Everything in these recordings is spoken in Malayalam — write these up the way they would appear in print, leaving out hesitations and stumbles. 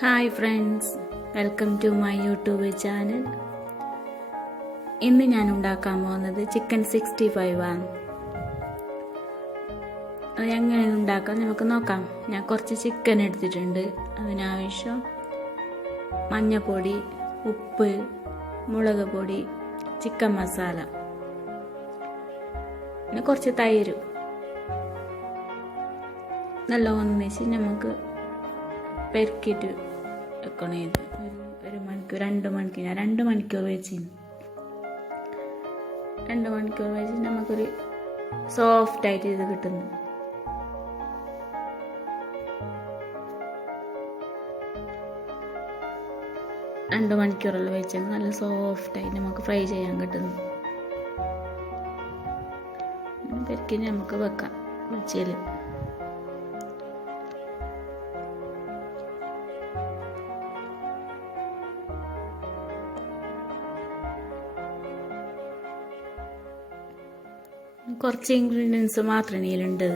Hi friends, welcome to my YouTube channel. ഇന്ന് ഞാൻ ഉണ്ടാക്കാൻ പോകുന്നത് ചിക്കൻ 65 ആണ്. അത് എങ്ങനെ ഉണ്ടാക്കാം നമുക്ക് നോക്കാം. ഞാൻ കുറച്ച് ചിക്കൻ എടുത്തിട്ടുണ്ട്. അതിനാവശ്യം മഞ്ഞൾപ്പൊടി, ഉപ്പ്, മുളക് പൊടി, ചിക്കൻ മസാല, പിന്നെ കുറച്ച് തൈര്. നല്ല ഒന്നിച്ച് നമുക്ക് പെരക്കിയിട്ട് വെക്കണം. ഇത് ഒരു മണിക്കൂർ 2 മണിക്കൂർ വെച്ചിന്. 2 മണിക്കൂർ വെച്ച് നമുക്കൊരു സോഫ്റ്റായിട്ട് ഇത് കിട്ടുന്നു. രണ്ട് മണിക്കൂറെല്ലാം വെച്ചാൽ നല്ല സോഫ്റ്റായിട്ട് നമുക്ക് ഫ്രൈ ചെയ്യാൻ കിട്ടുന്നു. പെരക്കി നമുക്ക് വെക്കാം വെച്ചാൽ. കുറച്ച് ഇൻഗ്രീഡിയൻസ് മാത്രമേ ഇതിലുണ്ട്.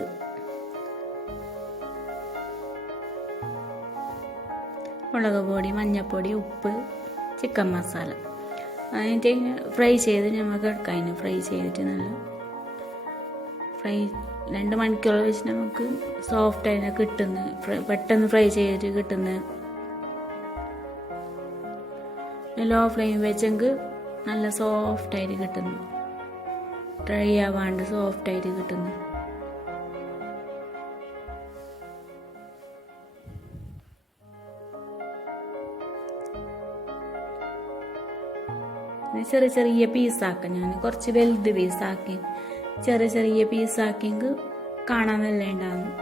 മുളക് പൊടി, മഞ്ഞൾപ്പൊടി, ഉപ്പ്, ചിക്കൻ മസാല. അതിൻ്റെ ഫ്രൈ ചെയ്ത് നമുക്ക് എടുക്കാം. ഫ്രൈ ചെയ്തിട്ട് നല്ല 2 മണിക്കൂർ വെച്ച് നമുക്ക് സോഫ്റ്റായിട്ട് കിട്ടുന്നു. പെട്ടെന്ന് ഫ്രൈ ചെയ്തിട്ട് കിട്ടുന്നു. ലോ ഫ്ലെയിം വെച്ചെങ്കിൽ നല്ല സോഫ്റ്റായിട്ട് കിട്ടുന്നു. ഡ്രൈ ആവാണ്ട് സോഫ്റ്റായിട്ട് കിട്ടുന്നു. ചെറിയ ചെറിയ പീസാക്കാം. ഞാൻ കുറച്ച് വലുത് പീസാക്കി ചെറിയ പീസാക്കിയെങ്കിൽ കാണാൻ നല്ല ഉണ്ടാകുന്നു.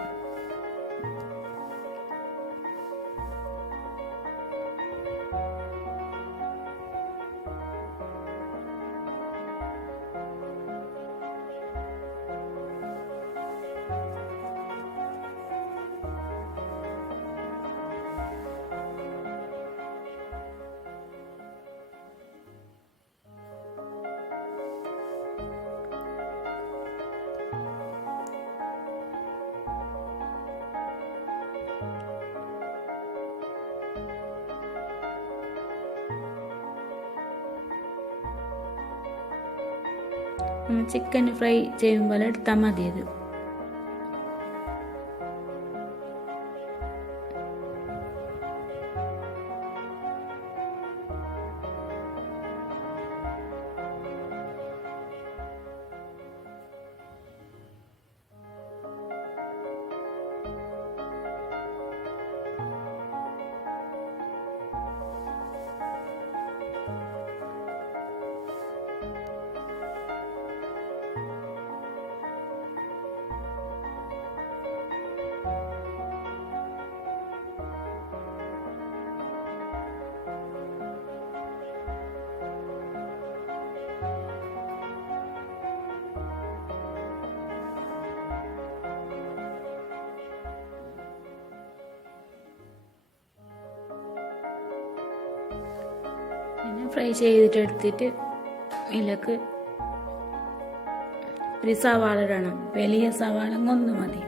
ചിക്കൻ ഫ്രൈ ചെയ്യുമ്പോൾ എടുത്താൽ മതി. അത് ഫ്രൈ ചെയ്തിട്ട് എടുത്തിട്ട് ഇതിലേക്ക് ഒരു സവാള ഇടണം. വലിയ സവാളെങ്കിൽ 1 മതി,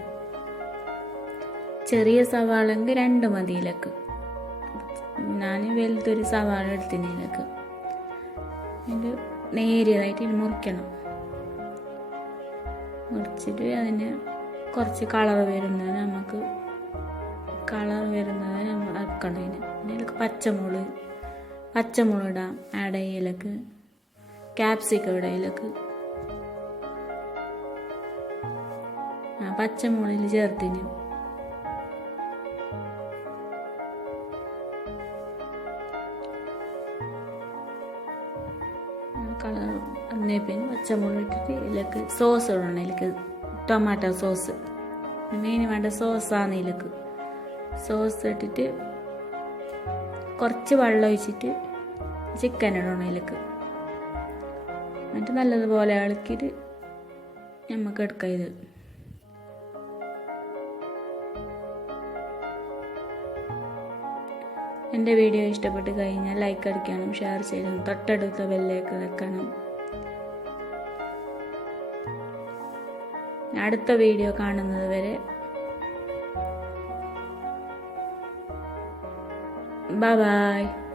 ചെറിയ സവാളെങ്കിൽ 2 മതി. ഇതിലേക്ക് ഞാൻ വലുതൊരു സവാള എടുത്തിന്. ഇതിലേക്ക് ഇത് നേരിയതായിട്ട് മുറിക്കണം. മുറിച്ചിട്ട് അതിന് കുറച്ച് കളർ വരുന്നത് നമ്മൾ ആക്കണം. ഇതിലേക്ക് പച്ചമുളക് ഇടാം. ആഡ് ചെയ്യലേക്ക് ക്യാപ്സിക്കം ഇടാം. ഇതിലേക്ക് പച്ചമുളകിൽ ചേർത്തിന്. കളർ അന്നേ പിന്നെ പച്ചമുളക് ഇട്ടിട്ട് ഇതിലേക്ക് സോസ് ഇടണം. ഇതിലേക്ക് ടൊമാറ്റോ സോസ് മെയിൻ വേണ്ട സോസാണ്. ഇതിലേക്ക് സോസ് ഇട്ടിട്ട് കുറച്ച് വെള്ളം ഒഴിച്ചിട്ട് ചിക്കൻ ഇടണം ഇതിലേക്ക്. എന്നിട്ട് നല്ലതുപോലെ ഇളക്കിയിട്ട് നമുക്ക് എടുക്കാം. ഇത് എൻ്റെ വീഡിയോ ഇഷ്ടപ്പെട്ട് കഴിഞ്ഞാൽ ലൈക്ക് അടിക്കണം, ഷെയർ ചെയ്യണം, തൊട്ടടുത്ത ബെല്ലേക്ക് വെക്കണം. അടുത്ത വീഡിയോ കാണുന്നത് വരെ ബൈ ബൈ.